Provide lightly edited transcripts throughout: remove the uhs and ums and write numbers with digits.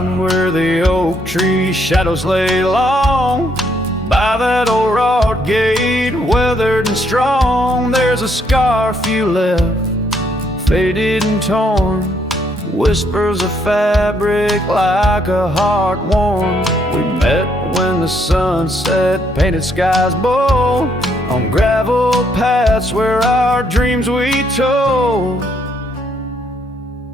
Out where the oak tree shadows lay long, by that old wrought gate, weathered and strong, there's a scarf you left, faded and torn, whispers of fabric like a heart worn. We met when the sunset painted skies bold, on gravel paths where our dreams we told.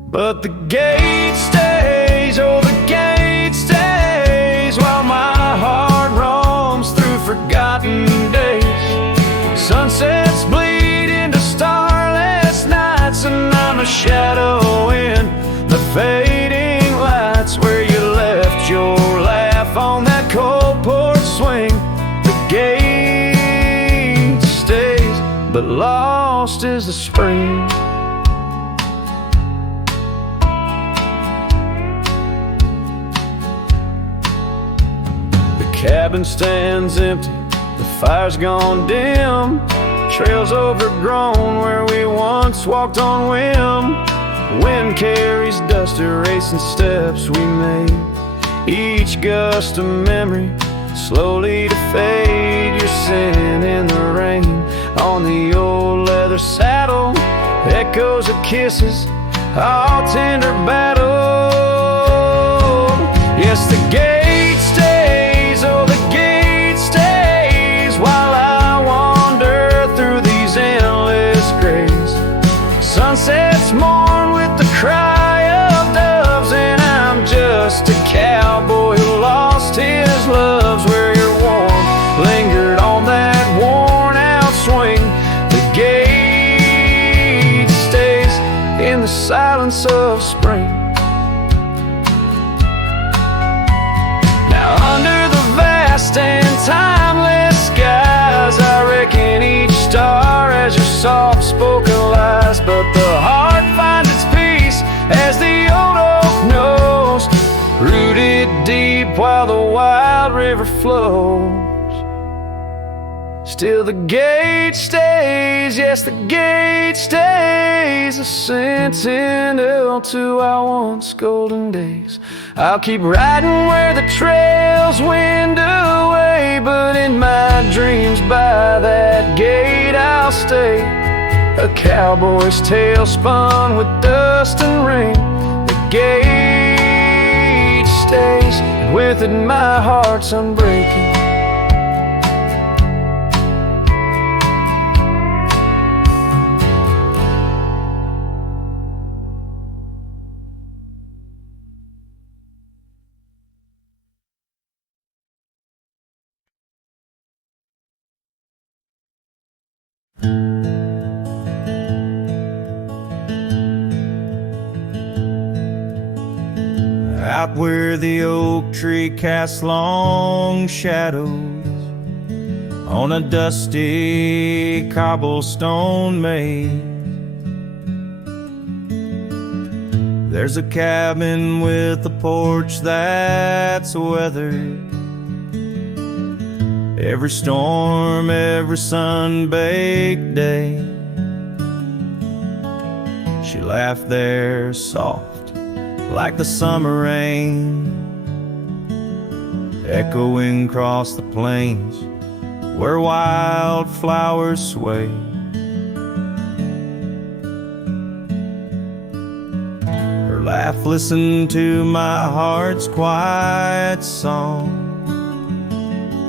But the gate stays, oh the gate stays, while my heart roams through forgotten days. Sunsets bleed into starless nights, and I'm a shadow in the fading lights, where you left your laugh on that cold porch swing. The gate stays, but lost is the spring. The cabin stands empty, the fire's gone dim, trails overgrown where we once walked on whim. Wind carries dust, erasing steps we made, each gust a memory, slowly to fade. You're sitting in the rain on the old leather saddle, echoes of kisses, all tender battle. Yes, the gate stays, oh the gate stays, while I wander through these endless grays. Sunsets mourn with the cry of doves, and I'm just a cowboy who lost his loves, where your warmth lingered on that worn out swing. The gate stays in the silence of spring. Now under the vast and timeless skies, I reckon each star has your soft-spoken lies, but the heart finds its peace as the old oak knows, rooted deep while the wild river flows. Still the gate stays, yes the gate stays, a sentinel to our once golden days. I'll keep riding where the trails wind away, but in my dreams by that gate I'll stay. A cowboy's tale spun with dust and rain. The gate stays, and with it my heart's unbreaking. Out where the oak tree casts long shadows on a dusty cobblestone maze, there's a cabin with a porch that's weathered. Every storm, every sun-baked day, she laughed there soft like the summer rain, echoing across the plains where wildflowers sway. Her laugh listened to my heart's quiet song,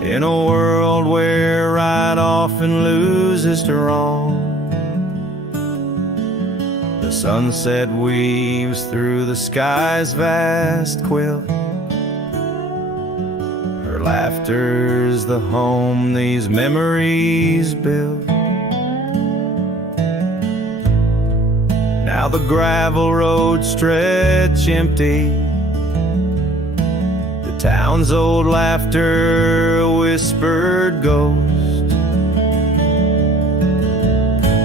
in a world where right often loses to wrong. The sunset weaves through the sky's vast quilt. Her laughter's the home these memories build. Now the gravel roads stretch empty, the town's old laughter a whispered ghost.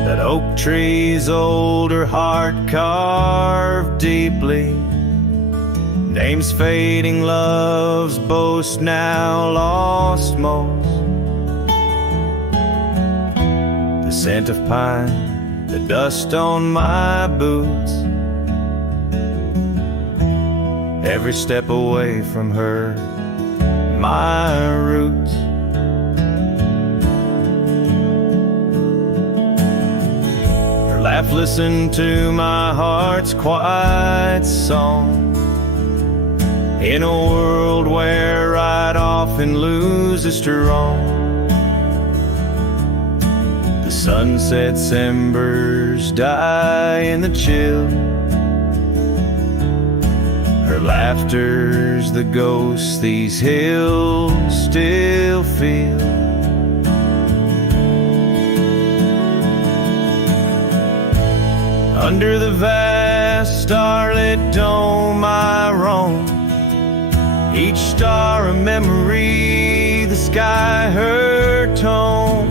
That oak tree's older heart carved deeply, names fading, love's boast now lost most. The scent of pine, the dust on my boots, every step away from her, my roots. Her laugh listened to my heart's quiet song, in a world where right often loses strong. The sunset's embers die in the chill, her laughter's the ghost these hills still feel. Under the vast starlit dome I roam, each star a memory, the sky her tone.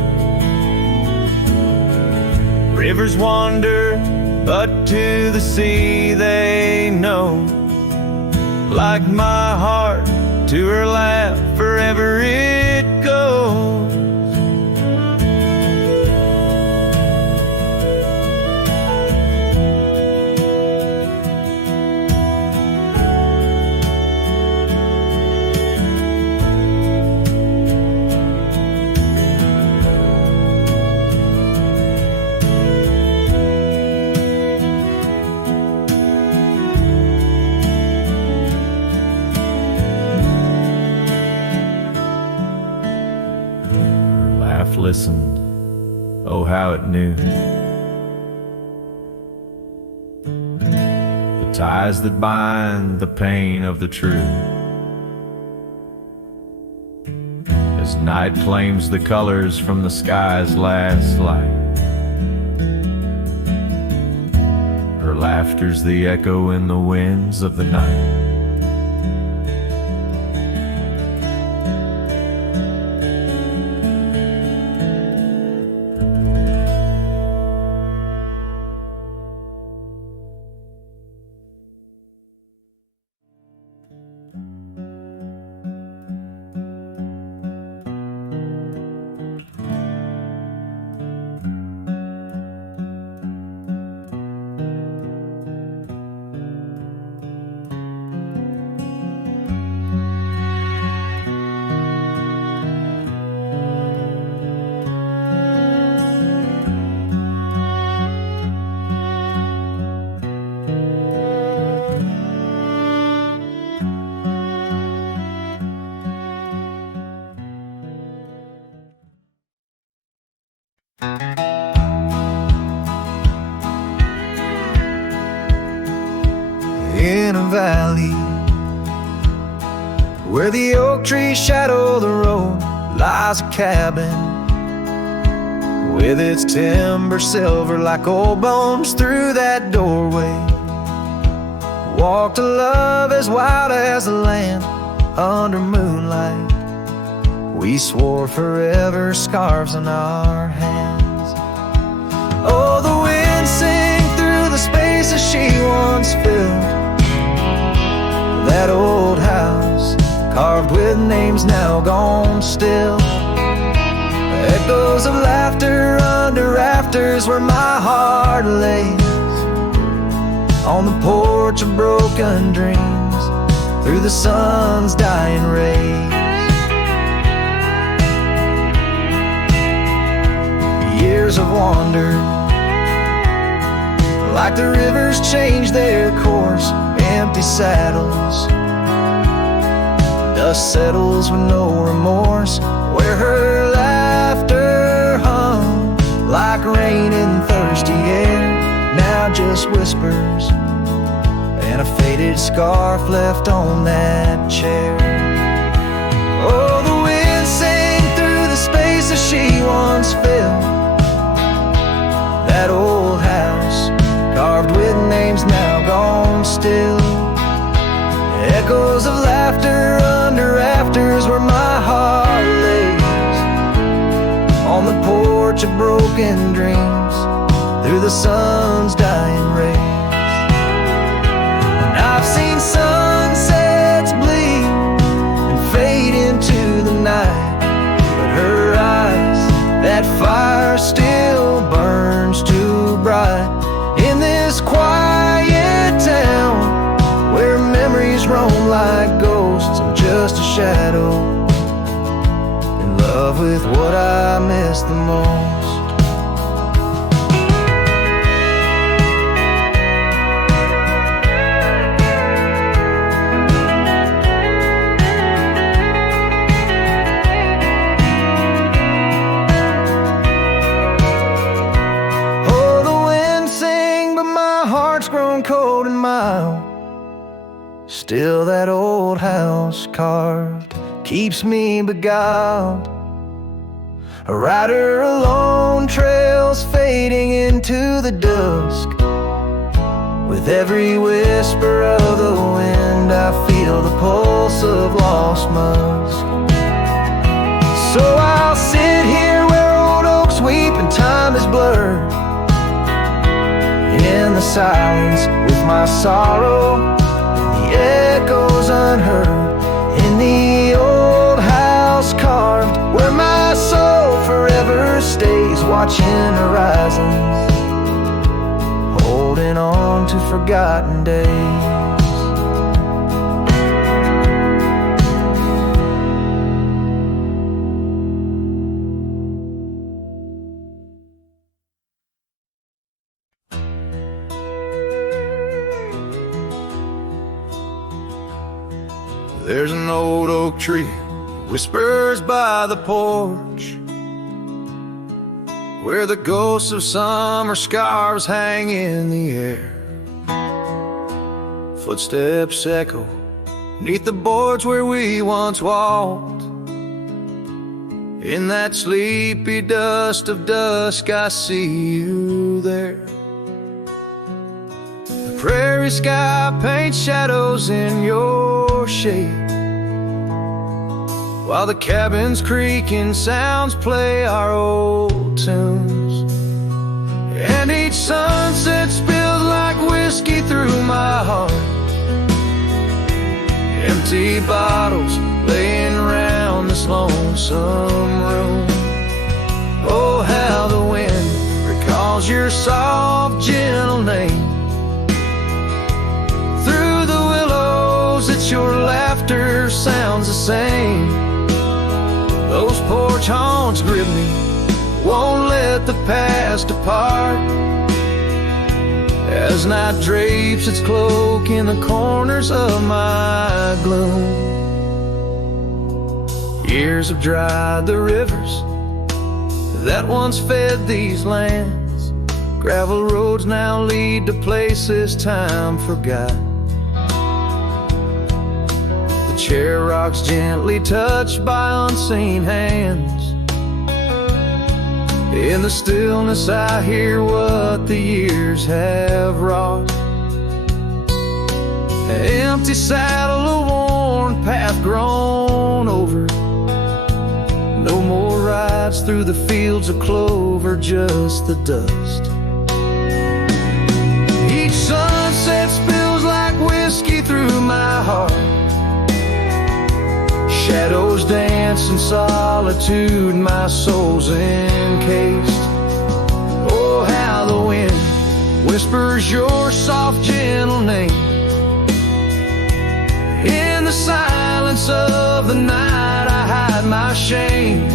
Rivers wander, but to the sea they know, like my heart to her laugh forever it goes. Listened, oh how it knew the ties that bind the pain of the true. As night claims the colors from the sky's last light, her laughter's the echo in the winds of the night. In a valley where the oak trees shadow the road lies a cabin with its timber silver like old bones. Through that doorway walked a love as wild as the land under moonlight. We swore forever, scarves in our hands. Oh, the wind sang through the spaces she once filled. That old house, carved with names now gone still. Echoes of laughter under rafters where my heart lays. On the porch of broken dreams, through the sun's dying rays. Years have wandered, like the rivers change their course. Empty saddles, dust settles with no remorse. Where her laughter hung like rain in thirsty air, now just whispers and a faded scarf left on that chair. Oh, the wind sang through the spaces she once filled. That old house, carved with names now gone still. Echoes of laughter under rafters where my heart lays. On the porch of broken dreams, through the sun's dying rays. And I've seen sunsets bleed and fade into the night, but her eyes, that fire still burns too bright. In this quiet town where memories roam shadow, in love with what I miss the most. Cold and mild, still that old house carved keeps me beguiled. A rider alone, trails fading into the dusk. With every whisper of the wind, I feel the pulse of lost musk. So I'll sit here where old oaks weep and time is blurred, in the silence with my sorrow, and the echoes unheard, in the old house carved, where my soul forever stays, watching horizons, holding on to forgotten days. There's an old oak tree whispers by the porch, where the ghosts of summer scarves hang in the air. Footsteps echo neath the boards where we once walked. In that sleepy dust of dusk, I see you there. The prairie sky paints shadows in your shade, while the cabin's creaking sounds play our old tunes. And each sunset spills like whiskey through my heart. Empty bottles laying around this lonesome room. Oh, how the wind recalls your soft, gentle name. Through the willows, it's your laughter sounds the same. Those porch haunts grip me, won't let the past depart, as night drapes its cloak in the corners of my gloom. Years have dried the rivers that once fed these lands. Gravel roads now lead to places time forgot. The chair rocks gently touched by unseen hands. In the stillness I hear what the years have wrought. An empty saddle, a worn path grown over. No more rides through the fields of clover, just the dust. Each sunset spills like whiskey through my heart. Shadows dance in solitude, my soul's encased. Oh, how the wind whispers your soft, gentle name. In the silence of the night, I hide my shame.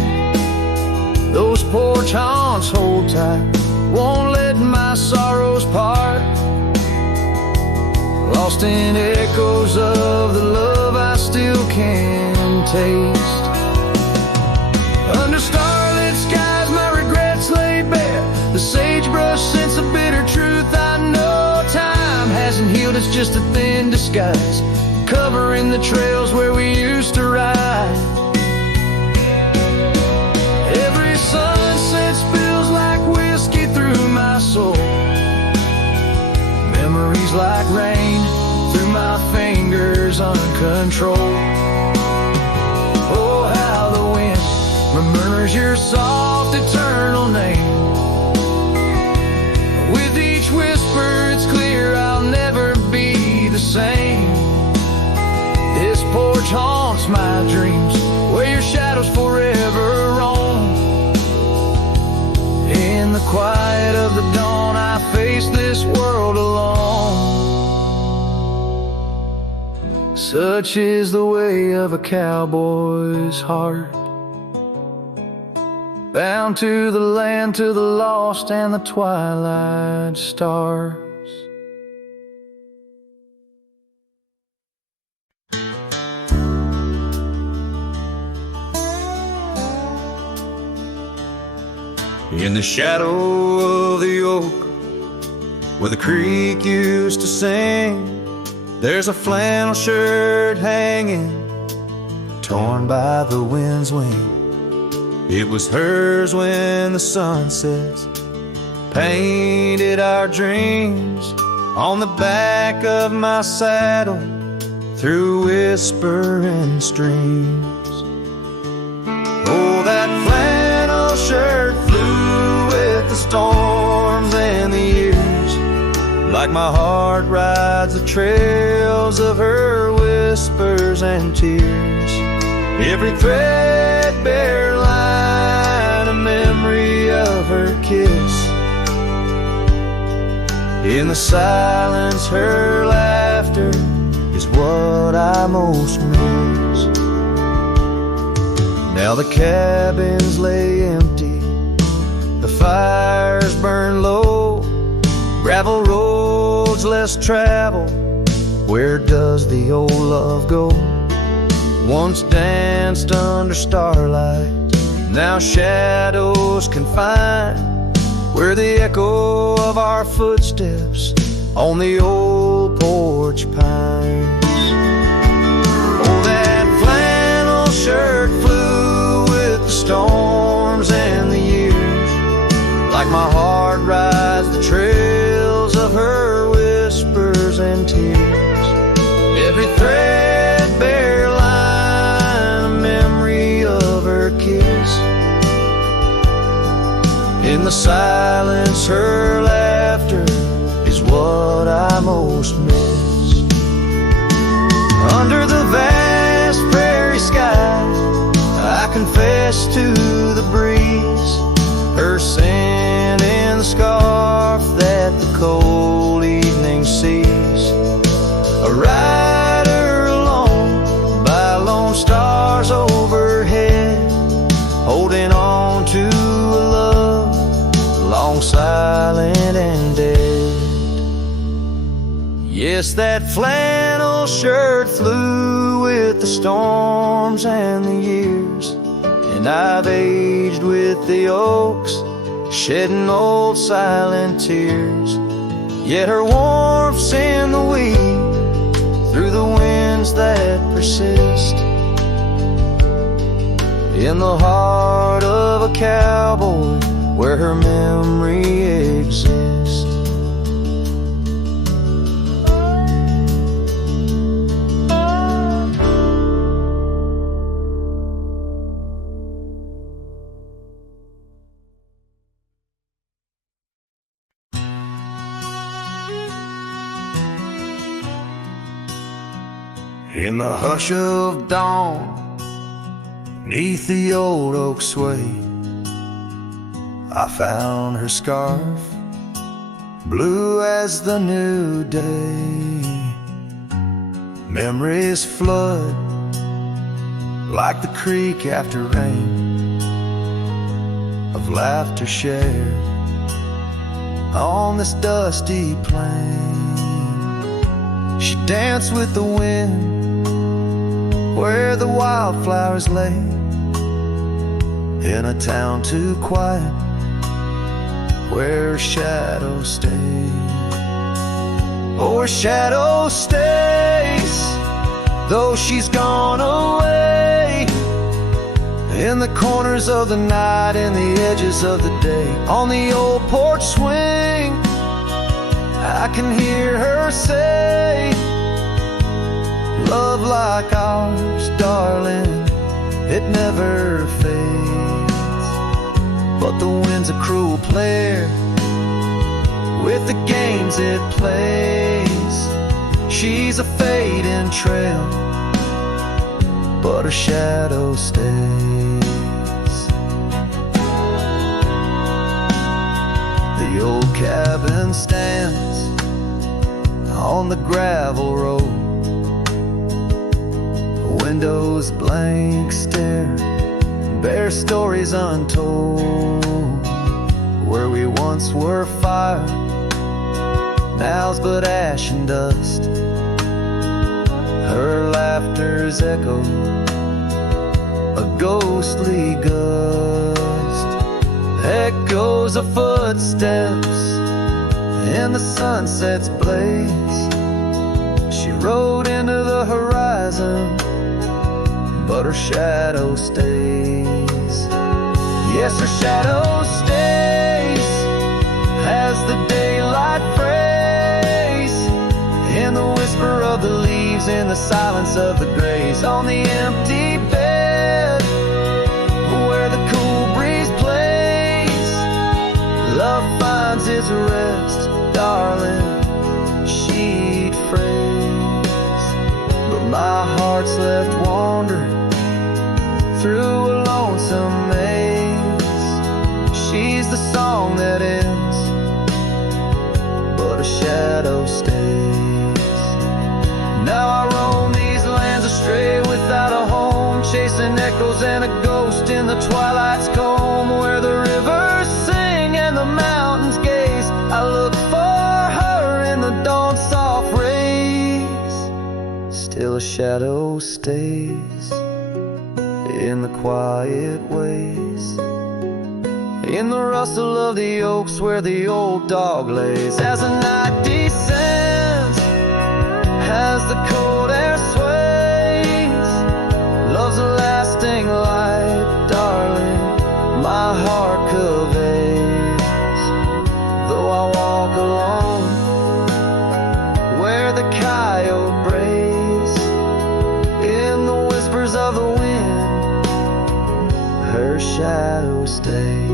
Those porch haunts hold tight, won't let my sorrows part. Lost in echoes of the love I still can taste. Under starlit skies, my regrets lay bare. The sagebrush scents a bitter truth I know. Time hasn't healed, it's just a thin disguise, covering the trails where we used to ride. Every sunset spills like whiskey through my soul. Memories like rain through my fingers uncontrolled. Oh, how the wind remembers your soft, eternal name. With each whisper, it's clear I'll never be the same. This porch haunts my dreams, where your shadows forever roam. In the quiet of the dawn, I face this world alone. Such is the way of a cowboy's heart, bound to the land, to the lost and the twilight stars. In the shadow of the oak, where the creek used to sing, there's a flannel shirt hanging, torn by the wind's wing. It was hers when the sunsets painted our dreams on the back of my saddle through whispering streams. Oh, that flannel shirt flew with the storms and the years, like my heart rides the trails of her whispers and tears. Every threadbare line, a memory of her kiss. In the silence, her laughter is what I most miss. Now the cabins lay empty, the fires burn low, gravel roads less traveled. Where does the old love go? Once danced under starlight, now shadows confine, where the echo of our footsteps on the old porch pines. Oh, that flannel shirt flew with the storms and the years, like my heart rides the trails of her whispers and tears. Every threadbare line, a memory of her kiss. In the silence, her laughter is what I most miss. Under the vast prairie skies, I confess to the breeze, her scent in the scarf that the cold evening sees. A rider alone by lone stars overhead, holding on to a love long silent and dead. Yes, that flannel shirt flew with the storms and the years, and I've aged with the oaks, shedding old silent tears. Yet her warmth's in the weed, through the winds that persist, in the heart of a cowboy, where her memory exists. In the hush of dawn, neath the old oak sway, I found her scarf, blue as the new day. Memories flood like the creek after rain, of laughter shared on this dusty plain. She danced with the wind where the wildflowers lay, in a town too quiet where her shadow stays. Oh, her shadow stays, though she's gone away, in the corners of the night, in the edges of the day. On the old porch swing, I can hear her say, love like ours, darling, it never fades. But the wind's a cruel player with the games it plays. She's a fading trail, but her shadow stays. The old cabin stands on the gravel road, windows blank stare, bare stories untold. Where we once were fire, now's but ash and dust. Her laughter's echo, a ghostly gust. Echoes of footsteps in the sunset's blaze. She rode into the horizon, but her shadow stays. Yes, her shadow stays as the daylight frays in the whisper of the leaves, in the silence of the grays. On the empty bed where the cool breeze plays, love finds its rest, darling, she'd phrase. But my heart's left wandering through a lonesome maze. She's the song that ends, but a shadow stays. Now I roam these lands astray without a home, chasing echoes and a ghost in the twilight's comb. Where the rivers sing and the mountains gaze, I look for her in the dawn's soft rays. Still a shadow stays in the quiet ways, in the rustle of the oaks where the old dog lays. As the night descends, as the cold air sways, love's a lasting light, darling, my heart conveys. Though I walk alone where the coyote brays, in the whispers of the wind, her shadow stays.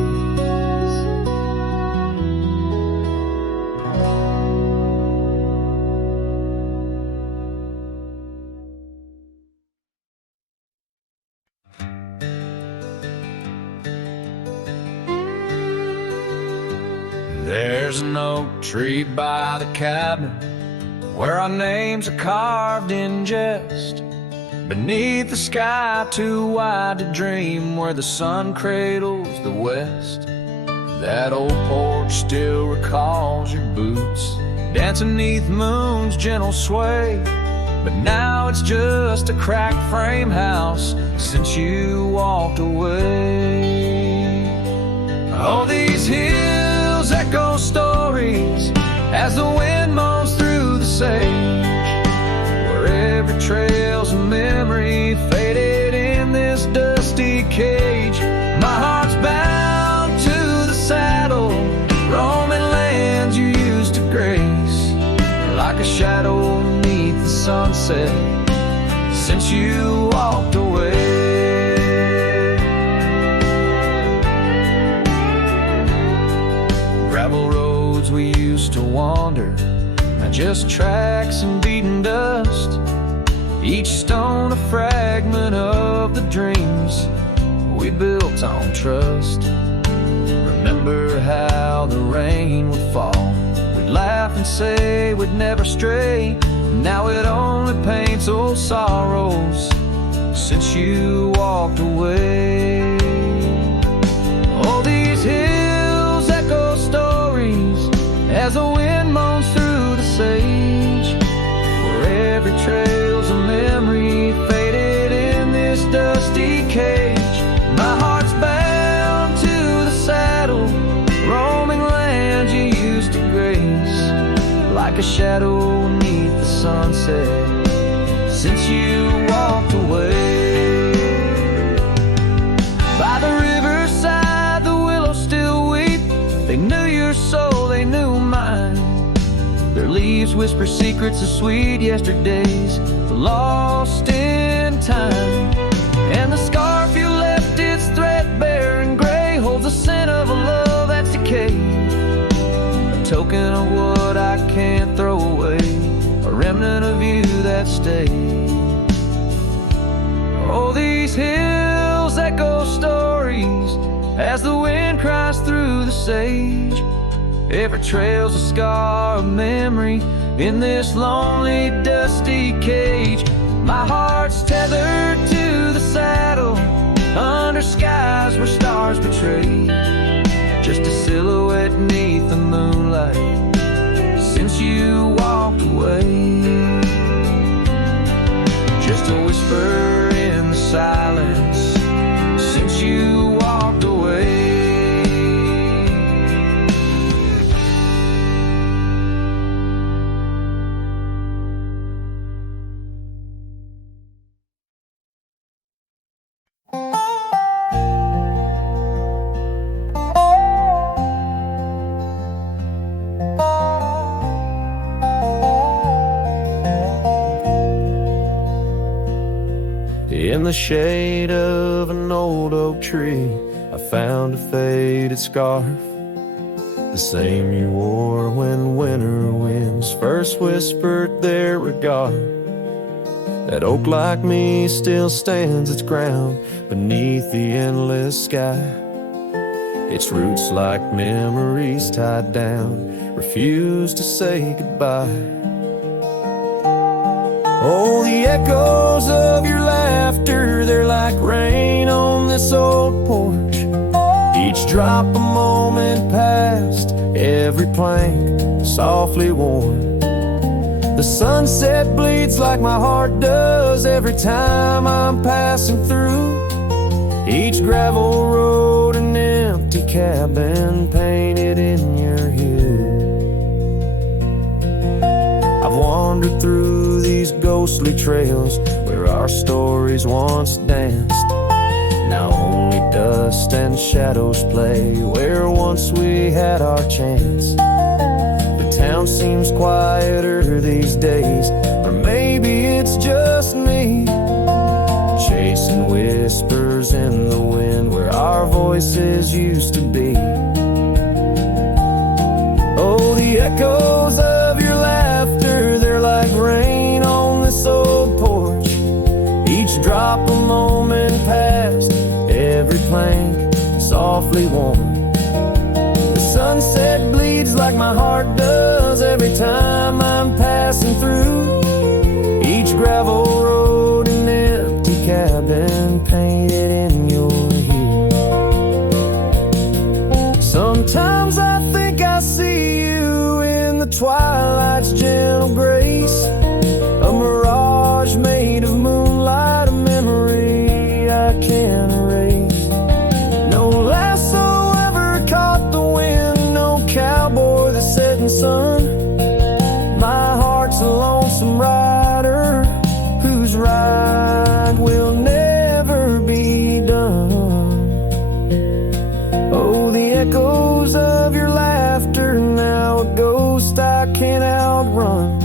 There's an oak tree by the cabin where our names are carved in jest. Beneath the sky too wide to dream, where the sun cradles the west. That old porch still recalls your boots dancing neath moon's gentle sway. But now it's just a cracked frame house since you walked away. Oh, these hills echo stories as the wind moans through the sage, where every trail's a memory faded in this dusty cage. My heart's bound to the saddle, roaming lands you used to grace, like a shadow beneath the sunset since you walked away. Gravel roads we used to wander, not just tracks and beaten dust, each stone a fragment of the dreams we built on trust. Remember how the rain would fall, we'd laugh and say we'd never stray. Now it only paints old sorrows since you walked away. Oh, these hills echo stories as the wind moans through the sage, where every trail's a memory faded in this dusty cage. My heart's bound to the saddle, roaming lands you used to grace, like a shadow beneath the sunset since you walked away. By the riverside the willows still weep, they knew your soul, they knew mine. Their leaves whisper secrets of sweet yesterdays lost in time. And the scarf you left, it's threadbare and gray, holds the scent of a love that's decayed, a token of what I can't throw away, a remnant of you that stayed. Oh, these hills echo stories as the wind cries through the sage, every trail's a scar of memory in this lonely dusty cage. My heart's tethered to the saddle, under skies where stars betray, just a silhouette neath the moonlight since you walked away. Just a whisper in the silence since you walked away. In the shade of an old oak tree, I found a faded scarf, the same you wore when winter winds first whispered their regard. That oak like me still stands its ground beneath the endless sky. Its roots like memories tied down, refuse to say goodbye. Oh, the echoes of your laughter, they're like rain on this old porch. Each drop a moment past, every plank softly worn. The sunset bleeds like my heart does every time I'm passing through. Each gravel road, an empty cabin painted in your hue. I've wandered through these ghostly trails where our stories once danced. Now only dust and shadows play where once we had our chance. The town seems quieter these days, or maybe it's just me, chasing whispers in the wind where our voices used to be. Oh, the echoes of your laughter, they're like rain on this old porch. Each drop a moment past, every plank softly worn. The sunset bleeds like my heart does every time I'm passing through. Each gravel road, an empty cabin painted in your hue. Sometimes I think I see you in the twilight's gentle grace, a mirage made of moonlight, a memory I can't erase. No lasso ever caught the wind, no cowboy the setting sun. My heart's a lonesome rider whose ride will never be done. Oh, the echoes of your laughter, now a ghost I can't outrun,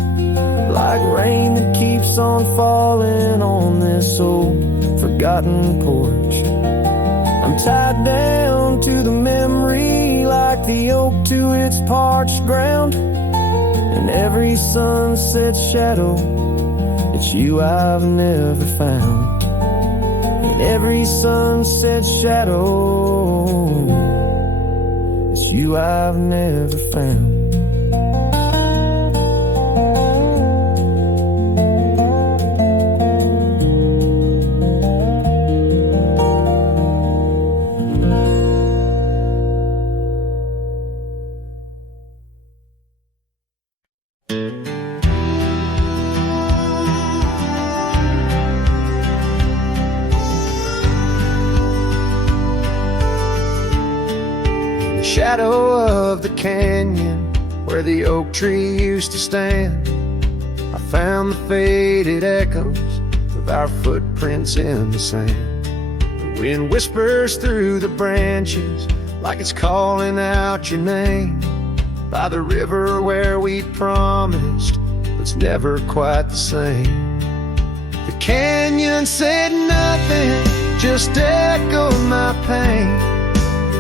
like rain that keeps on falling on this old forgotten porch. I'm tied down to the memory like the oak to its parched ground. In every sunset shadow, it's you I've never found. In every sunset shadow, it's you I've never found. Shadow of the canyon where the oak tree used to stand, I found the faded echoes of our footprints in the sand. The wind whispers through the branches like it's calling out your name. By the river where we'd promised, it's never quite the same. The canyon said nothing, just echoed my pain.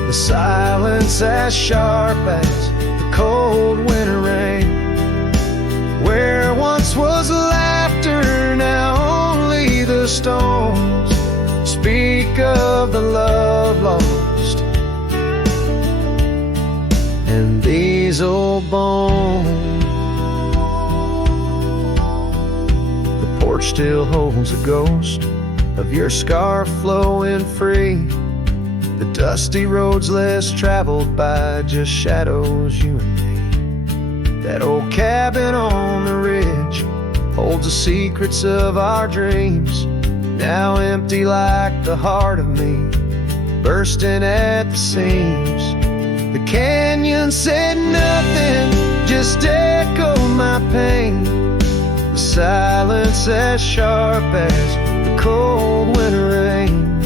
The silence as sharp as the cold winter rain. Where once was laughter, now only the stones speak of the love lost. And these old bones, the porch still holds a ghost of your scarf flowing free. The dusty roads less traveled by, just shadows, you and me. That old cabin on the ridge holds the secrets of our dreams, now empty like the heart of me, bursting at the seams. The canyon said nothing, just echoed my pain. The silence as sharp as the cold winter rain.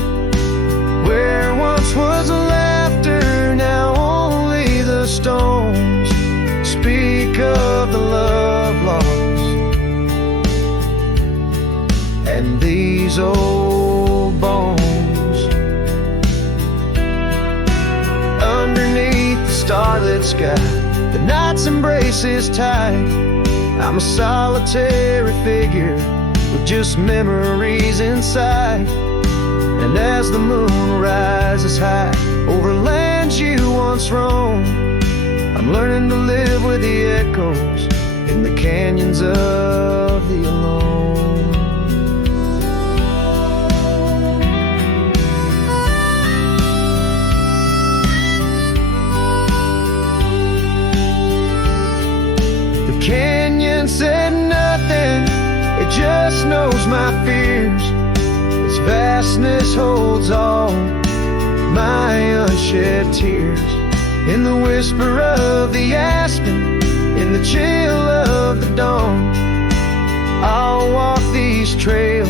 Where once was laughter, now only the stones speak of the love lost. And these old bones, underneath the starlit sky, the night's embrace is tight. I'm a solitary figure with just memories inside. And as the moon rises high over lands you once roamed, I'm learning to live with the echoes in the canyons of the alone. The canyon said nothing, it just knows my fears. Its vastness holds all my unshed tears. In the whisper of the aspen, in the chill of the dawn, I'll walk these trails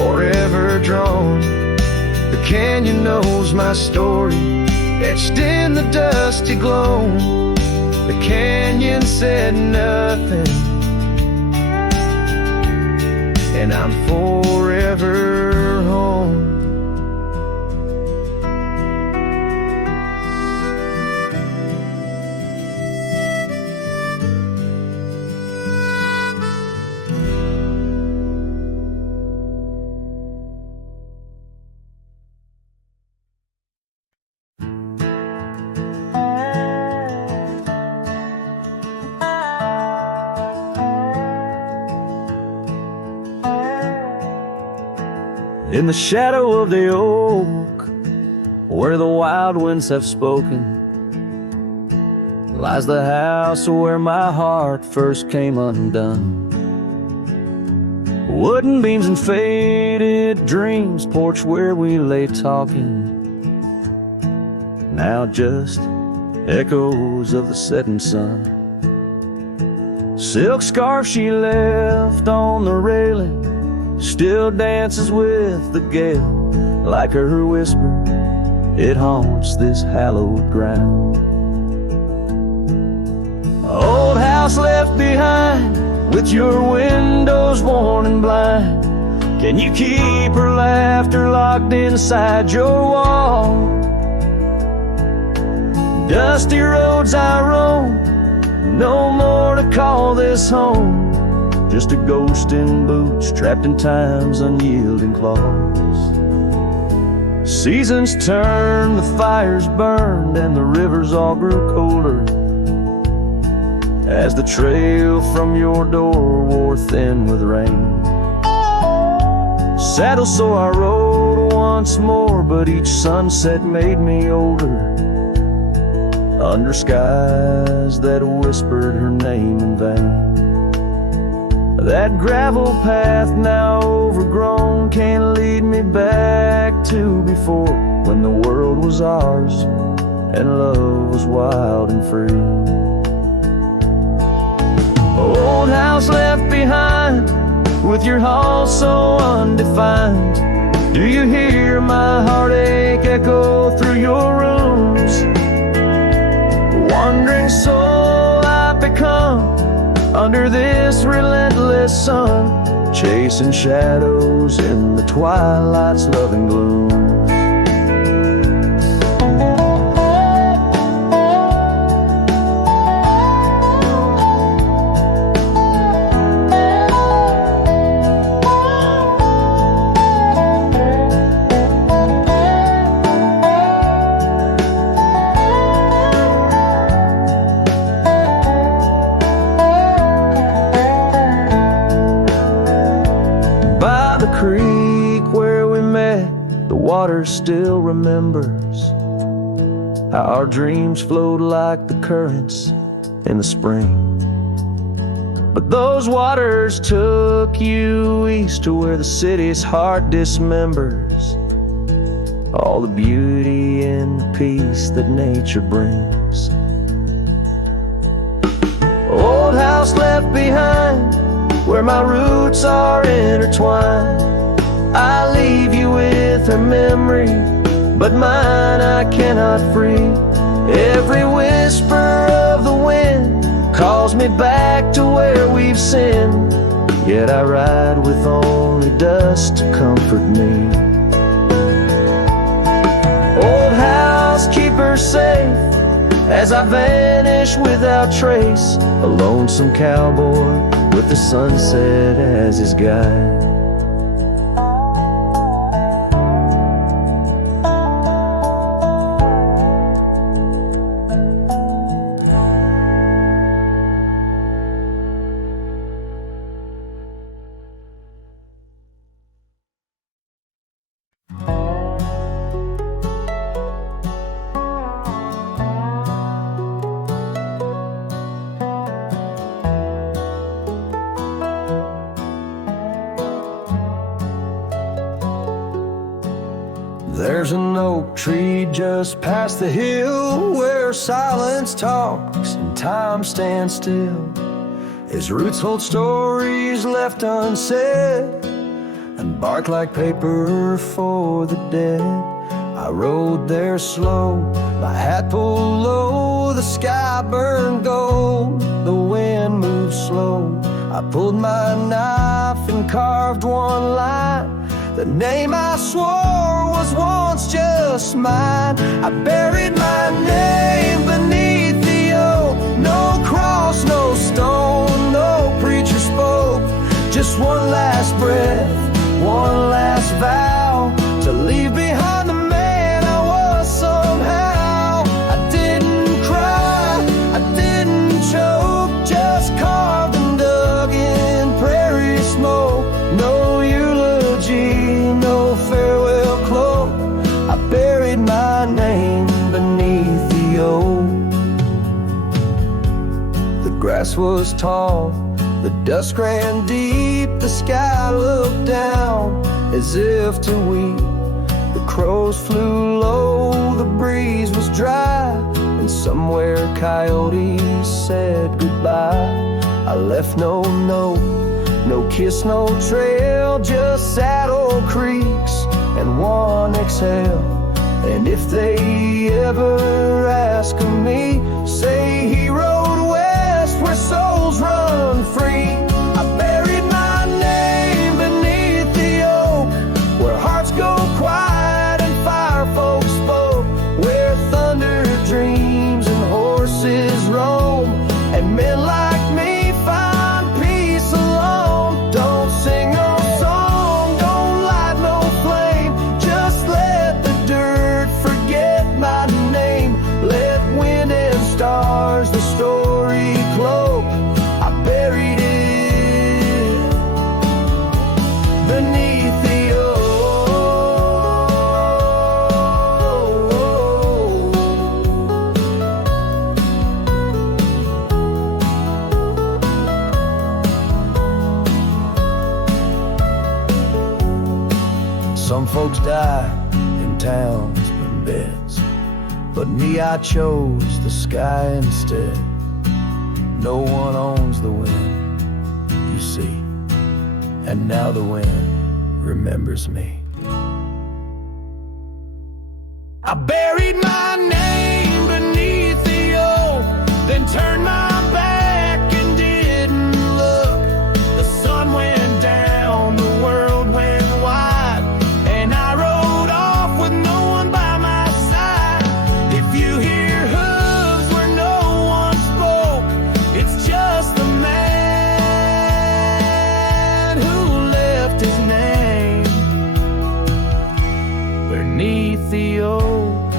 forever drawn. The canyon knows my story, etched in the dusty gloam. The canyon said nothing, and I'm forever home. In the shadow of the oak, where the wild winds have spoken, lies the house where my heart first came undone. Wooden beams and faded dreams, porch where we lay talking, now just echoes of the setting sun. Silk scarf she left on the railing still dances with the gale, like her whisper, it haunts this hallowed ground. Old house left behind, with your windows worn and blind, can you keep her laughter locked inside your wall? Dusty roads I roam, no more to call this home, just a ghost in boots, trapped in time's unyielding claws. Seasons turned, the fires burned, and the rivers all grew colder, as the trail from your door wore thin with rain. Saddle so I rode once more, but each sunset made me older, under skies that whispered her name in vain. That gravel path now overgrown can't lead me back to before, when the world was ours and love was wild and free. Old house left behind, with your hall so undefined, do you hear my heartache echo through your rooms? Wandering soul I've become, under this relentless sun, chasing shadows in the twilight's loving gloom. water still remembers how our dreams flowed like the currents in the spring. But those waters took you east to where the city's heart dismembers all the beauty and the peace that nature brings. Old house left behind, where my roots are intertwined. I leave you with her memory, but mine I cannot free. Every whisper of the wind calls me back to where we've sinned, yet I ride with only dust to comfort me. Old house, keep her safe as I vanish without trace, a lonesome cowboy with the sunset as his guide. There's an oak tree just past the hill where silence talks and time stands still. Its roots hold stories left unsaid and bark like paper for the dead. I rode there slow, my hat pulled low, the sky burned gold, the wind moved slow. I pulled my knife and carved one line, the name I swore was once just mine. I buried my name beneath the oak, no cross, no stone, no preacher spoke. Just one last breath, one last vow, to leave behind the man I was somehow. I didn't cry, I didn't choke, just carved and dug in prairie smoke. No eulogy, no farewell cloak. I buried my name beneath the oak. The grass was tall, the dust ran deep, the sky looked down as if to weep. The crows flew low, the breeze was dry, and somewhere coyotes said goodbye. I left no note, no kiss, no trail, just saddle creaks and one exhale. And if they ever ask of me, say he rode west where souls run free. I buried my name beneath the oak, where hearts go quiet and fire folks spoke, where thunder dreams and horses roam, and men like me find peace alone. Don't sing no song, don't light no flame, just let the dirt forget my name. Let wind and stars the story cloak. I buried it beneath the oak. Some folks die in towns and beds, but me, I chose the sky instead. No one owns the wind, you see, and now the wind remembers me. I buried my name beneath the oak, then turned my back and didn't look. The sun went down, the world went wide, and I rode off with no one by my side. If you hear hooves where no one spoke, it's just the man who left his name beneath the oak.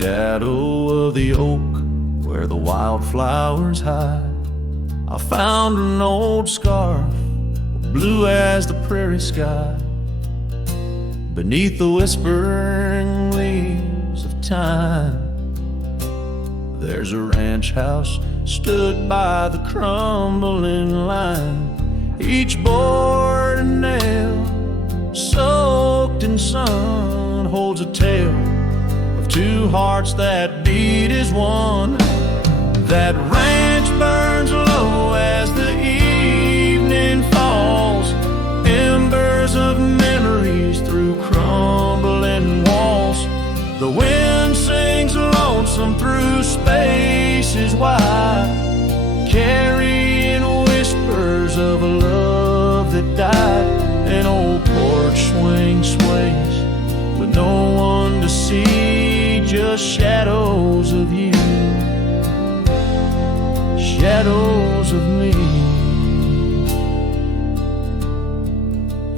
shadow of the oak where the wildflowers hide, I found an old scarf, blue as the prairie sky. Beneath the whispering leaves of time, there's a ranch house stood by the crumbling line. Each board and nail, soaked in sun, holds a tale of two hearts that beat as one. That ranch burns low as the evening falls, embers of memories through crumbling walls. The wind sings lonesome through spaces wide, carrying whispers of a love that died. An old porch swing sways with no one to see, just shadows of you, shadows of me.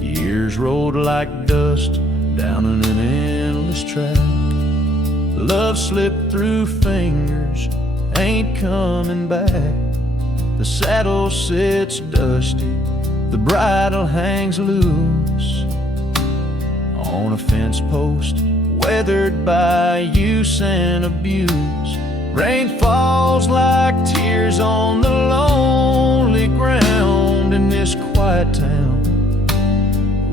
Years rolled like dust down in an endless track. Love slipped through fingers, ain't coming back. The saddle sits dusty, the bridle hangs loose on a fence post, weathered by use and abuse. Rain falls like tears on the lonely ground in this quiet town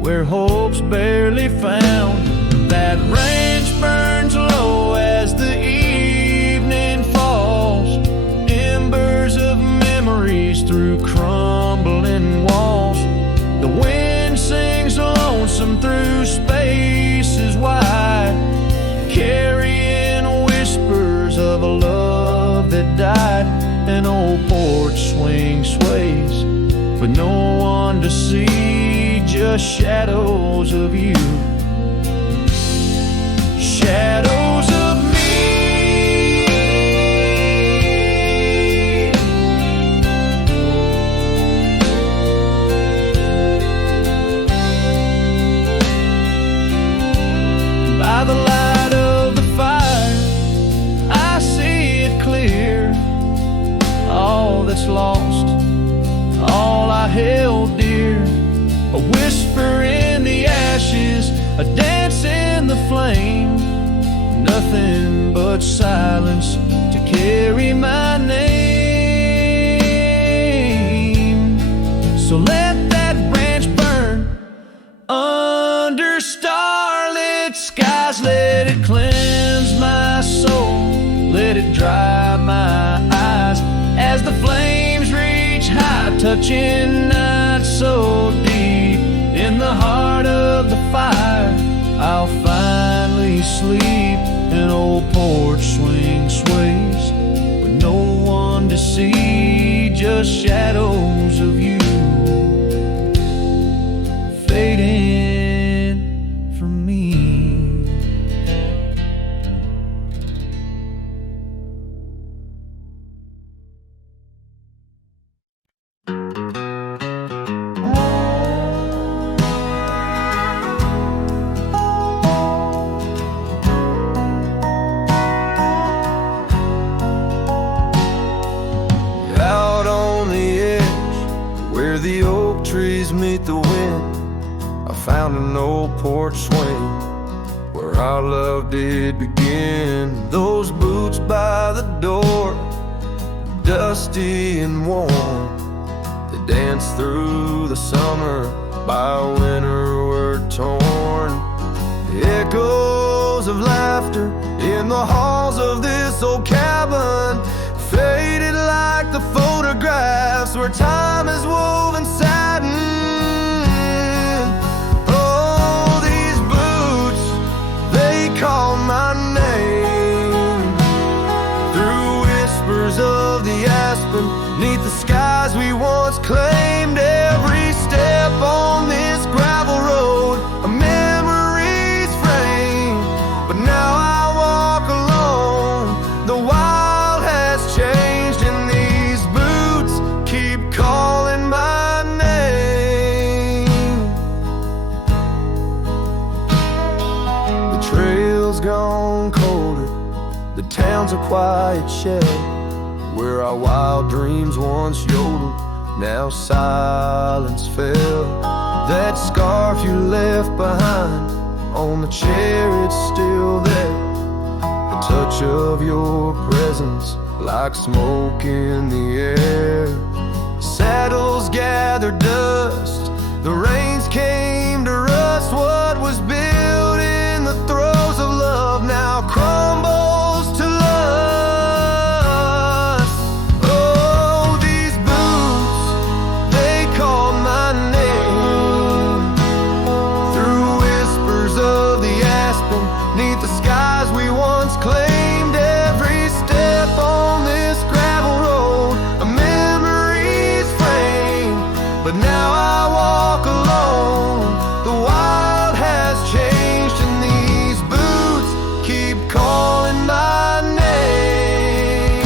where hope's barely found. That ranch burns low as the evening falls, embers of memories through crumbling walls. The wind sings lonesome through spaces wide, carrying whispers of a love that died. An old porch swing sways with no one to see, just shadows of you, shadows of me. By the light of the fire, I see it clear. All that's lost, all I held dear. A whisper in the ashes, a dance in the flame. Nothing but silence to carry my name. So let that ranch burn under starlit skies. Let it cleanse my soul, let it dry my eyes as the flames reach high, touching night so deep. In the heart of the fire, I'll finally sleep. An old porch swing sways with no one to see, just shadows of you fading from me. The oak trees meet the wind, I found an old porch swing where our love did begin. Those boots by the door, dusty and warm, they danced through the summer, by winter were torn. The echoes of laughter in the halls of this old cabin faded like the photographs where time is woven satin. Oh, these boots, they call my name through whispers of the aspen, neath the skies we once claimed. Every step on this gravel road, a memory's frame, but now I walk alone. The wild has changed and these boots keep calling my name. The trail's gone colder, town's a quiet shell where our wild dreams once yodeled. Now silence fell. That scarf you left behind on the chair, it's still there. The touch of your presence like smoke in the air. Saddles gather dust, the rains came to rust. What was built in the throes of love now crumbles to lust. Oh, these boots, they call my name. Through whispers of the aspen, neath the skies we once claimed. Every step on this gravel road, a memory's frame. But now I walk alone, the wild has changed, and these boots keep calling my name.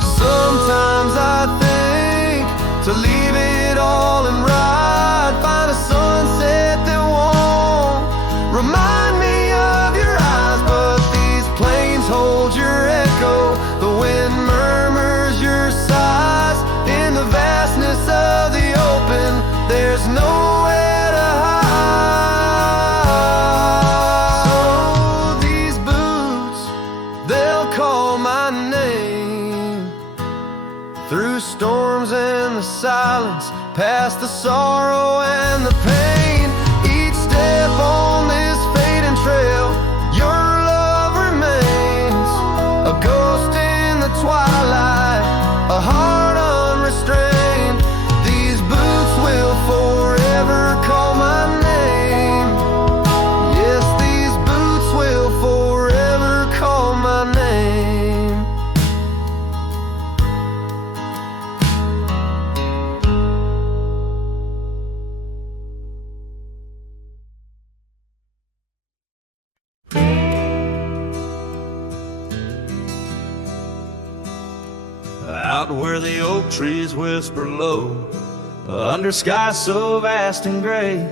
Sometimes I think to leave it all and ride, find a sunset that won't remind me of your eyes. But these plains hold your echo, the wind murmurs your sighs. In the vastness of the open, there's nowhere to hide. So these boots, they'll call my name. Through storms and the silence, past the sorrow and the pain, each step on this fading trail, your love remains. A ghost in the twilight, a heart unrestrained. These boots will forever call my name. Yes, these boots will forever call my name. Out where the oak trees whisper low, under skies so vast and gray,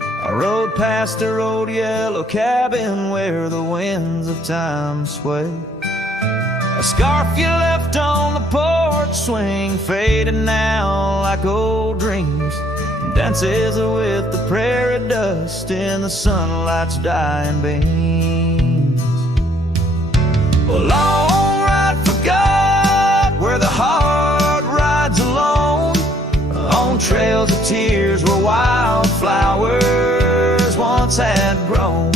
I rode past the old yellow cabin where the winds of time sway. A scarf you left on the porch swing, fading now like old dreams, dances with the prairie dust in the sunlight's dying beams. A long ride forgot where the heart rides alone, on trails of tears where wildflowers once had grown.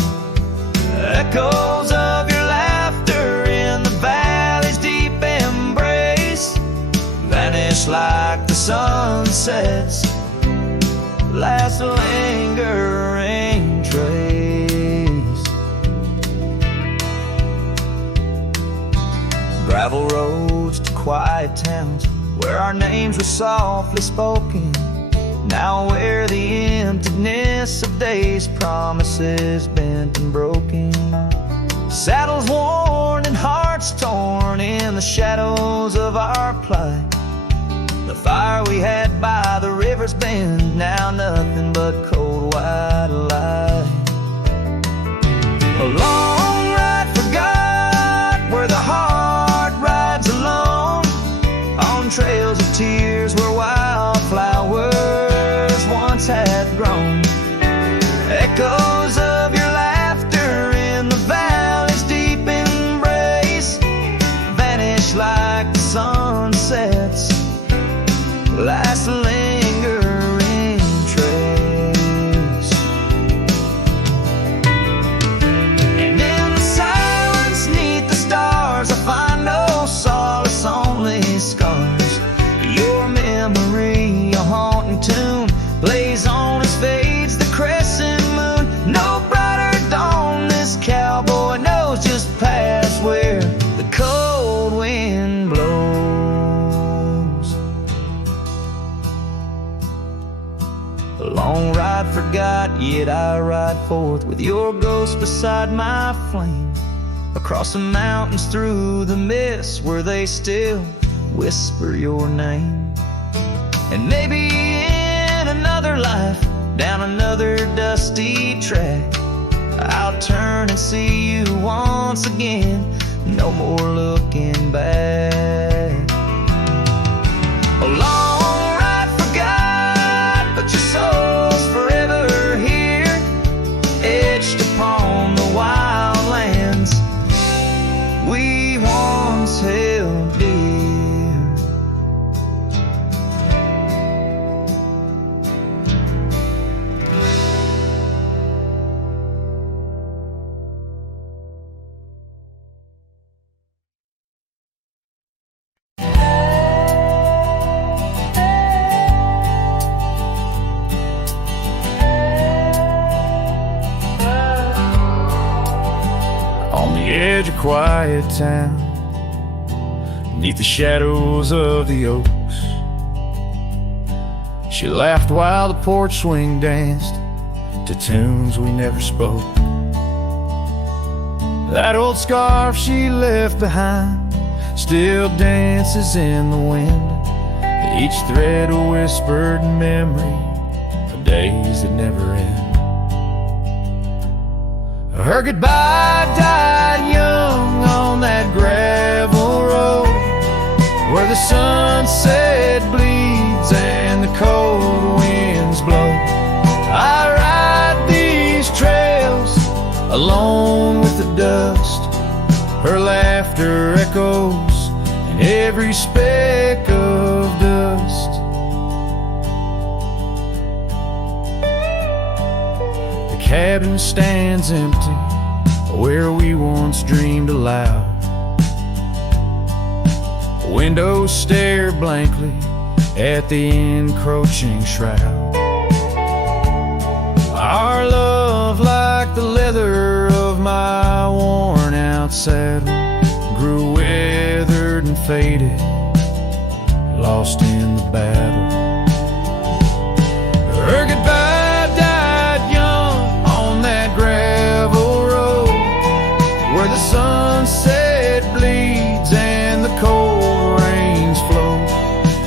Echoes of your laughter in the valley's deep embrace vanish like the sunset's last lingering trace. Gravel roads to quiet towns where our names were softly spoken, now where the emptiness of days' promises bent and broken. Saddles worn and hearts torn in the shadows of our plight. The fire we had by the river's bend, now nothing but cold white light. A long ride forgot where the heart rides alone, on trails of tears where wildflowers once had grown. Echoes of your laughter in the valley's deep embrace vanish like the sunset's last lingering trace. And in the silence neath the stars, I find no solace, only scars. Your memory, a haunting tune, plays on as fades the crescent moon. No brighter dawn, this cowboy knows just past where the cold wind blows. A long ride forgot, yet I ride forth with your ghost beside my flame, across the mountains through the mist where they still whisper your name. And maybe in another life, down another dusty track, I'll turn and see you once again, no more looking back. A long ride for God, but your soul's forever here, etched upon the wild lands we once held dear. On the edge of quiet town, neath the shadows of the oaks, she laughed while the porch swing danced to tunes we never spoke. That old scarf she left behind still dances in the wind, each thread a whispered memory of days that never end. Her goodbye died young on that gravel road, where the sunset bleeds and the cold winds blow. I ride these trails alone with the dust, her laughter echoes in every speck of dust. The cabin stands empty where we once dreamed aloud. Windows stare blankly at the encroaching shroud. Our love, like the leather of my worn out saddle, grew weathered and faded, lost in the battle. Her goodbye died young on that gravel road, where the sunset bleeds and the cold rains flow.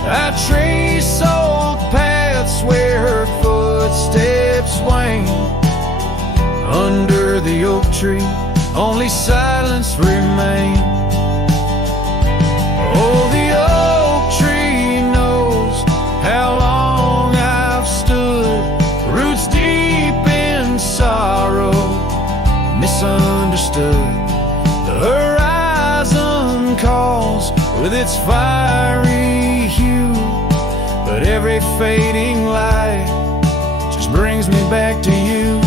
I trace old paths where her footsteps swing. Under the oak tree, only silence remains. Oh, the oak tree knows how long I've stood, roots deep in sorrow, misunderstood. The horizon calls with its fiery hue, but every fading light just brings me back to you.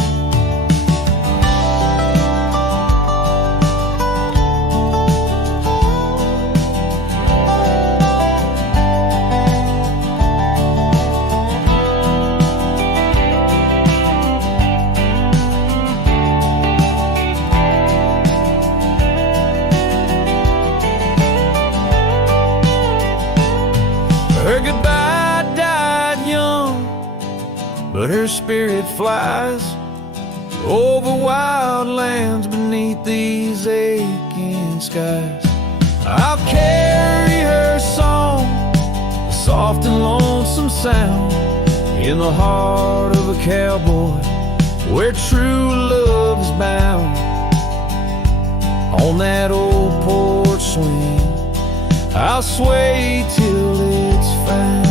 Her goodbye died young, but her spirit flies over wild lands beneath these aching skies. I'll carry her song, a soft and lonesome sound, in the heart of a cowboy where true love is bound. On that old porch swing, I'll sway till it's found.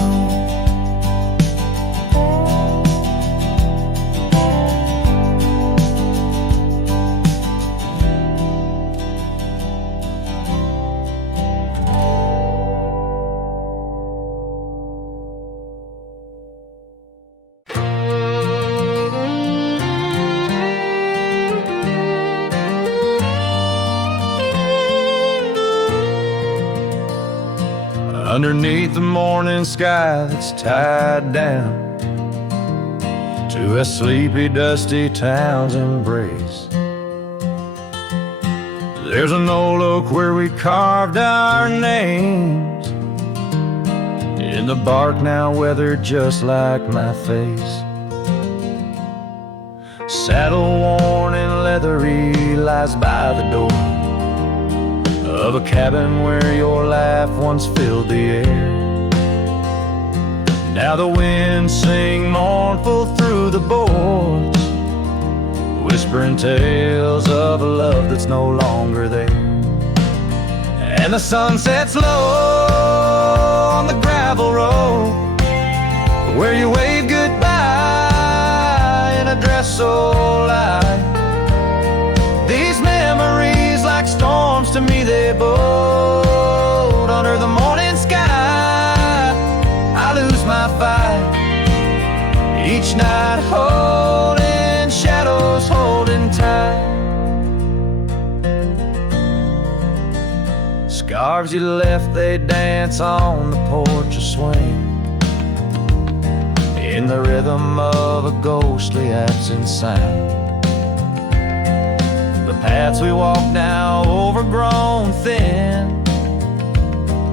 Underneath the morning sky that's tied down to a sleepy, dusty town's embrace, there's an old oak where we carved our names in the bark, now weathered just like my face. Saddle worn and leathery lies by the door of a cabin where your laugh once filled the air. Now the winds sing mournful through the boards, whispering tales of a love that's no longer there. and the sun sets low on the gravel road where you wave goodbye in a dress so light. These memories like storms to me, they bold under the morning sky. I lose my fight each night, holding shadows, holding tight. Scarves you left, they dance on the porch or swing in the rhythm of a ghostly absent sound. The paths we walk now, overgrown thin,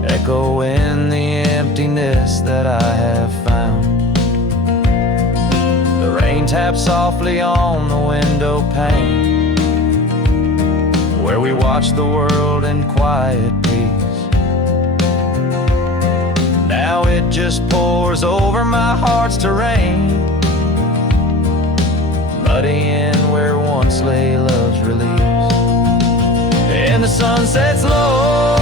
echo in the emptiness that I have found. The rain taps softly on the window pane where we watch the world in quiet peace. Now it just pours over my heart's terrain, muddying where once lay love's release. And the sun sets low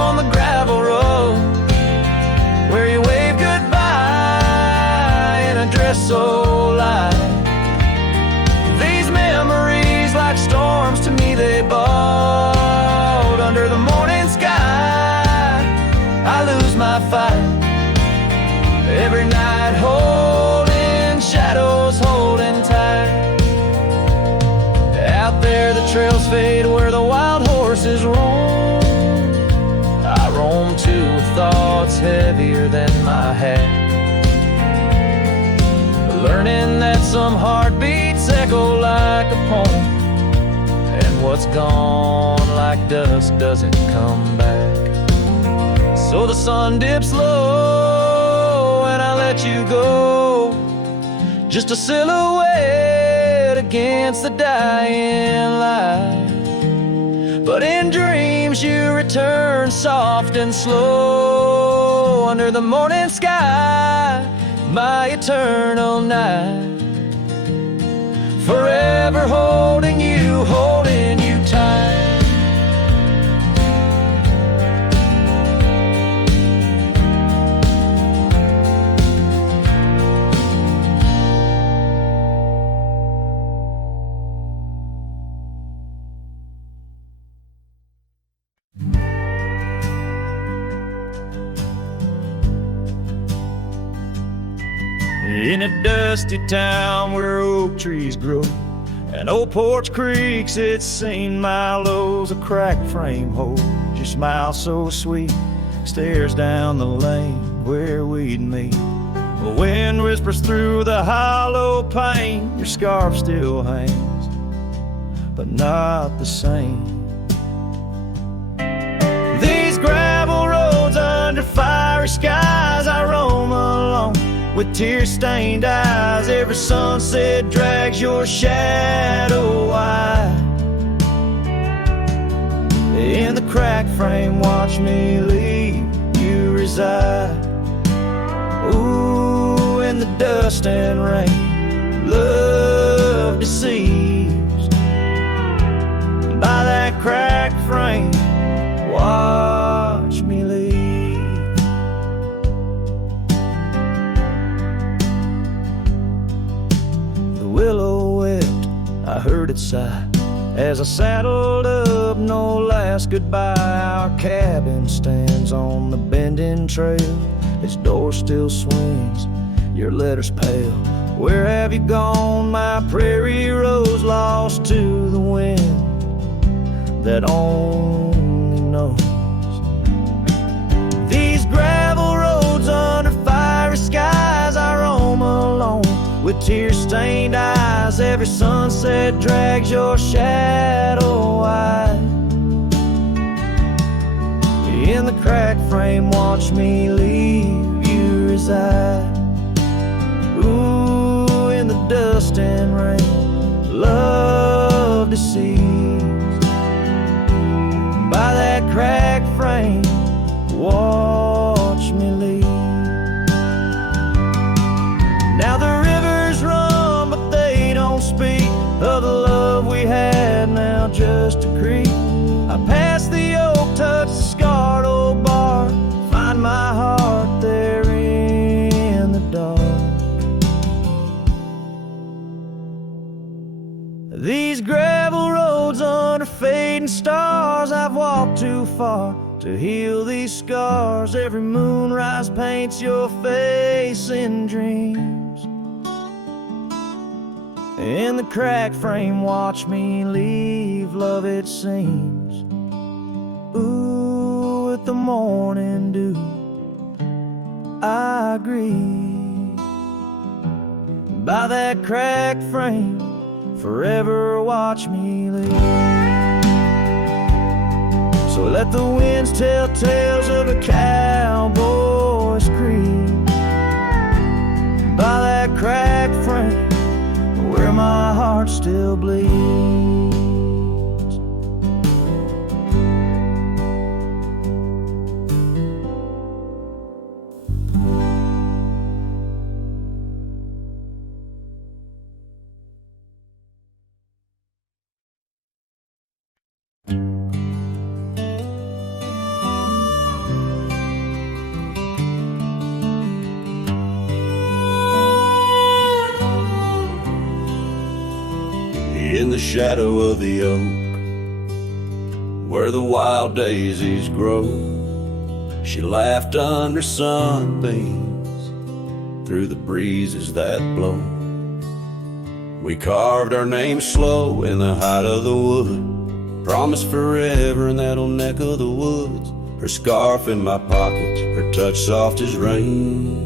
on the gravel road where you wave goodbye in a dress so light. These memories like storms to me, they bought under the morning sky. I lose my fight every night, holding shadows, holding tight. Out there the trails fade where the wild horses roam. I roam too with thoughts heavier than my head, learning that some heartbeats echo like a poem, and what's gone like dust doesn't come back. So the sun dips low and I let you go, just a silhouette against the dying light. But in dreams you return soft and slow under the morning sky, my eternal night, forever holding you tight. In a dusty town where oak trees grow and old porch creaks, it's seen my lows. A cracked frame holds your smile so sweet, stares down the lane where we'd meet. The wind whispers through the hollow pane, your scarf still hangs, but not the same. These gravel roads under fiery skies, I roam alone with tear-stained eyes. Every sunset drags your shadow wide. In the cracked frame, watch me leave you reside. Ooh, in the dust and rain, love deceives. By that cracked frame, watch me leave. Willow wept, I heard it sigh as I saddled up, no last goodbye. Our cabin stands on the bending trail, its door still swings, your letters pale. Where have you gone, my prairie rose, lost to the wind that only knows? These gravel roads under fiery skies, I roam alone with tear-stained eyes. Every sunset drags your shadow wide. In the cracked frame, watch me leave you reside. Ooh, in the dust and rain, love deceives. By that cracked frame, watch me leave. Now the rivers run, but they don't speak of the love we had, now just a creek. I passed the oak, touched fading stars, I've walked too far to heal these scars. Every moonrise paints your face in dreams. In the cracked frame, watch me leave, love it seems. Ooh, with the morning dew, I agree. By that cracked frame, forever watch me leave. So let the winds tell tales of a cowboy's creed. By that cracked frame, where my heart still bleeds. In the shadow of the oak, where the wild daisies grow, she laughed under sunbeams through the breezes that blow. We carved our names slow in the height of the wood, promised forever in that old neck of the woods. Her scarf in my pocket, her touch soft as rain.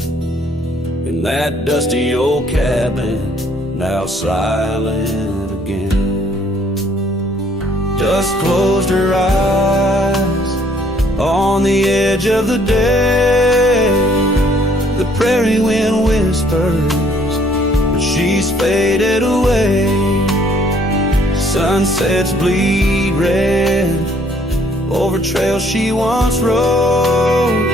In that dusty old cabin, now silent again. Dust closed her eyes on the edge of the day. The prairie wind whispers, but she's faded away. Sunsets bleed red over trails she once rode.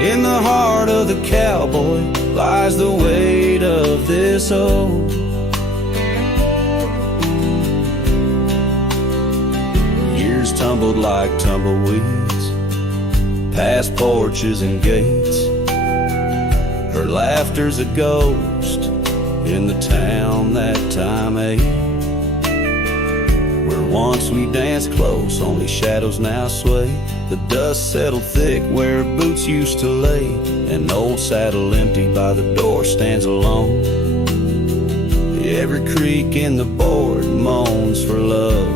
In the heart of the cowboy lies the weight of this old. Years tumbled like tumbleweeds past porches and gates. Her laughter's a ghost in the town that time ate. Where once we danced close, only shadows now sway. The dust settled thick where boots used to lay. An old saddle empty by the door stands alone. Every creak in the board moans for love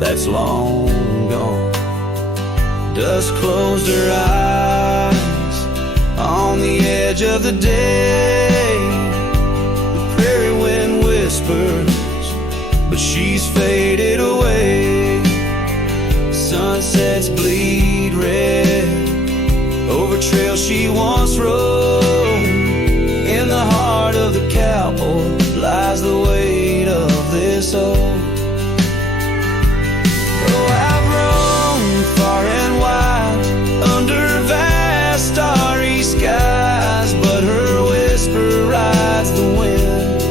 that's long gone. Dust closed her eyes on the edge of the day. The prairie wind whispers, but she's faded away. Sunsets bleed red over trails she once rode. In the heart of the cowboy lies the weight of this old. Oh, I've roamed far and wide under vast starry skies, but her whisper rides the wind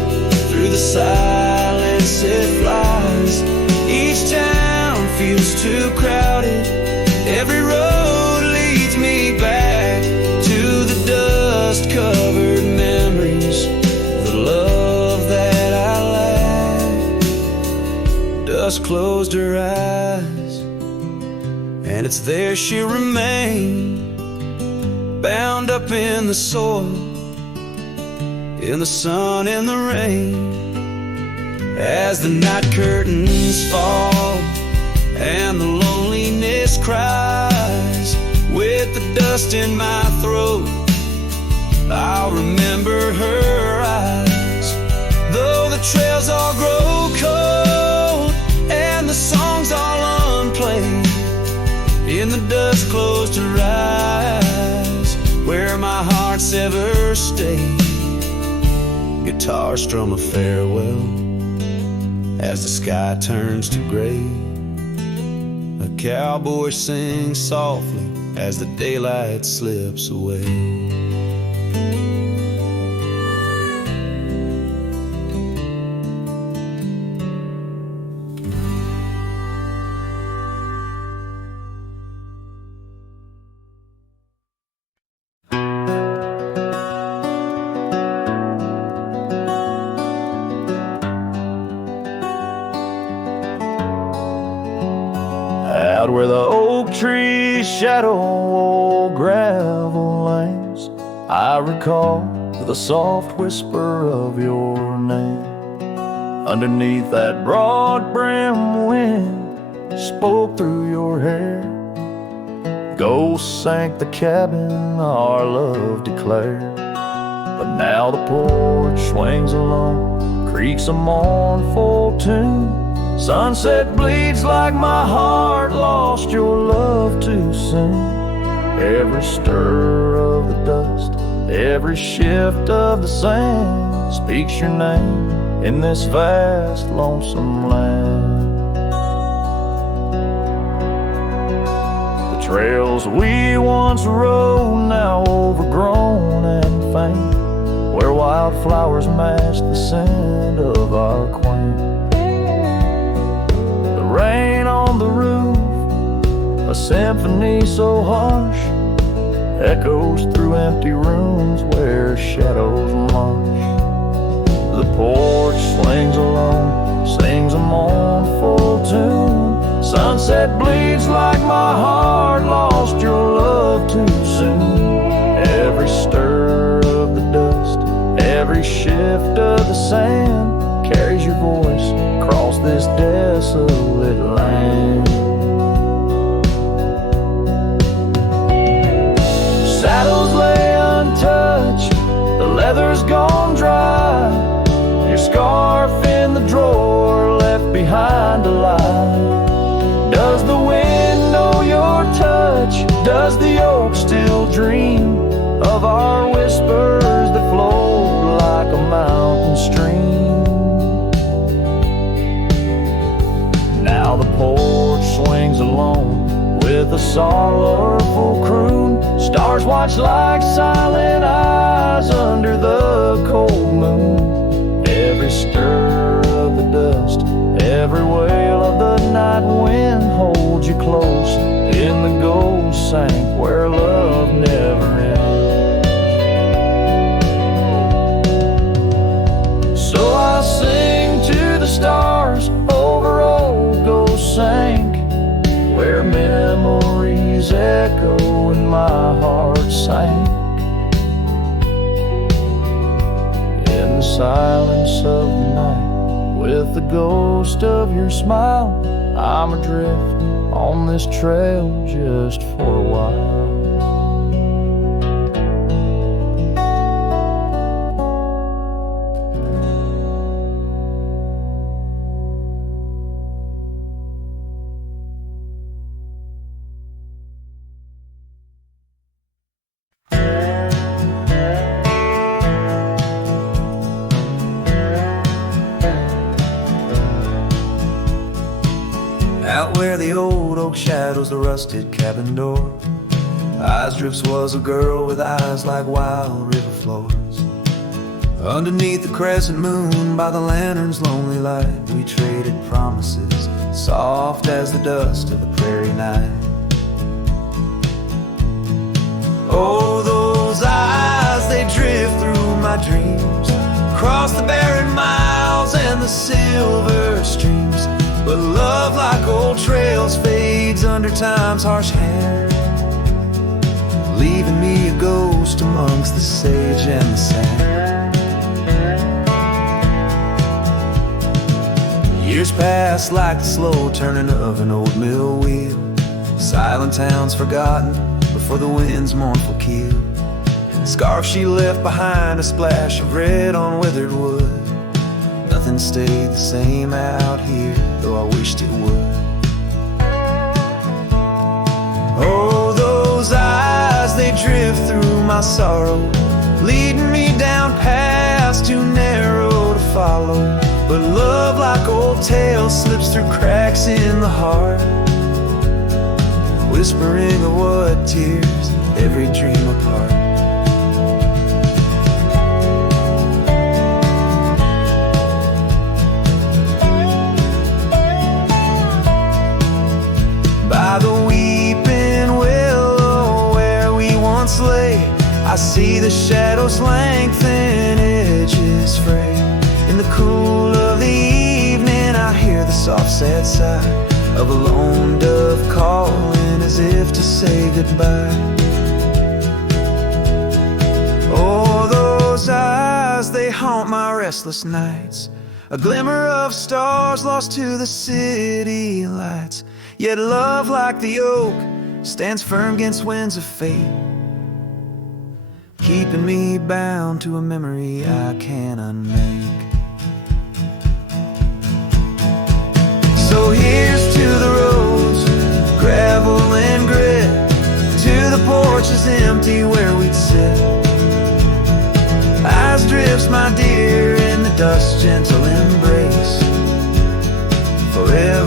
through the silence it flies. Each town feels too crowded, every road leads me back to the dust-covered memories, the love that I lack. Dust closed her eyes, and it's there she'll remain, bound up in the soil, in the sun and the rain. As the night curtains fall and the loneliness cries, with the dust in my throat, I'll remember her eyes. Though the trails all grow cold and the songs all unplayed, in the dust closed her eyes, where my heart's ever stayed. Guitar strum a farewell as the sky turns to gray. A cowboy sings softly as the daylight slips away. shadow old gravel lanes, I recall the soft whisper of your name. Underneath that broad brim wind spoke through your hair. Ghosts sank the cabin our love declared. But now the porch swings alone, creaks a mournful tune. Sunset bleeds like my heart lost your love too soon. Every stir of the dust, every shift of the sand speaks your name in this vast lonesome land. The trails we once rode, now overgrown and faint, where wildflowers match the scent of our quaint. The rain on the roof, a symphony so harsh, echoes through empty rooms where shadows march. The porch swings alone, sings a mournful tune. Sunset bleeds like my heart lost your love too soon. Every stir of the dust, every shift of the sand carries your voice across this desolate land. Saddles lay untouched, the leather's gone dry. Your scarf in the drawer left behind to lie. Does the wind know your touch? Does the oak still dream of our whispers that flowed like a mountain stream? Now the porch swings alone with a sorrowful croon. Stars watch like silent eyes under the cold moon. Every stir of the dust, every wail of the night wind holds you close in the gold sank where love never ends. So I sing to the stars over old ghost sank, where memories echo and my heart sank. In the silence of the night, with the ghost of your smile, I'm adrift on this trail just for a while. Out where the old oak shadows the rusted cabin door, eyes drifts was a girl with eyes like wild river floors. Underneath the crescent moon, by the lantern's lonely light, we traded promises, soft as the dust of the prairie night. Oh, those eyes, they drift through my dreams, across the barren miles and the silver streams. But love, like old trails, fades under time's harsh hand, leaving me a ghost amongst the sage and the sand. Years pass like the slow turning of an old mill wheel, silent towns forgotten before the wind's mournful keel. The scarf she left behind, a splash of red on withered wood. Nothing stayed the same out here, though I wished it would. Oh, those eyes, they drift through my sorrow, leading me down paths too narrow to follow. But love, like old tales, slips through cracks in the heart, whispering of what tears every dream apart. By the weeping willow where we once lay, I see the shadows lengthen, edges fray. In the cool of the evening, I hear the soft sad sigh of a lone dove calling as if to say goodbye. Oh, those eyes, they haunt my restless nights, a glimmer of stars lost to the city lights. Yet love like the oak stands firm against winds of fate, keeping me bound to a memory I can't unmake. So here's to the roads, gravel and grit, to the porches empty where we'd sit. Eyes drifts, my dear, in the dust's gentle embrace, forever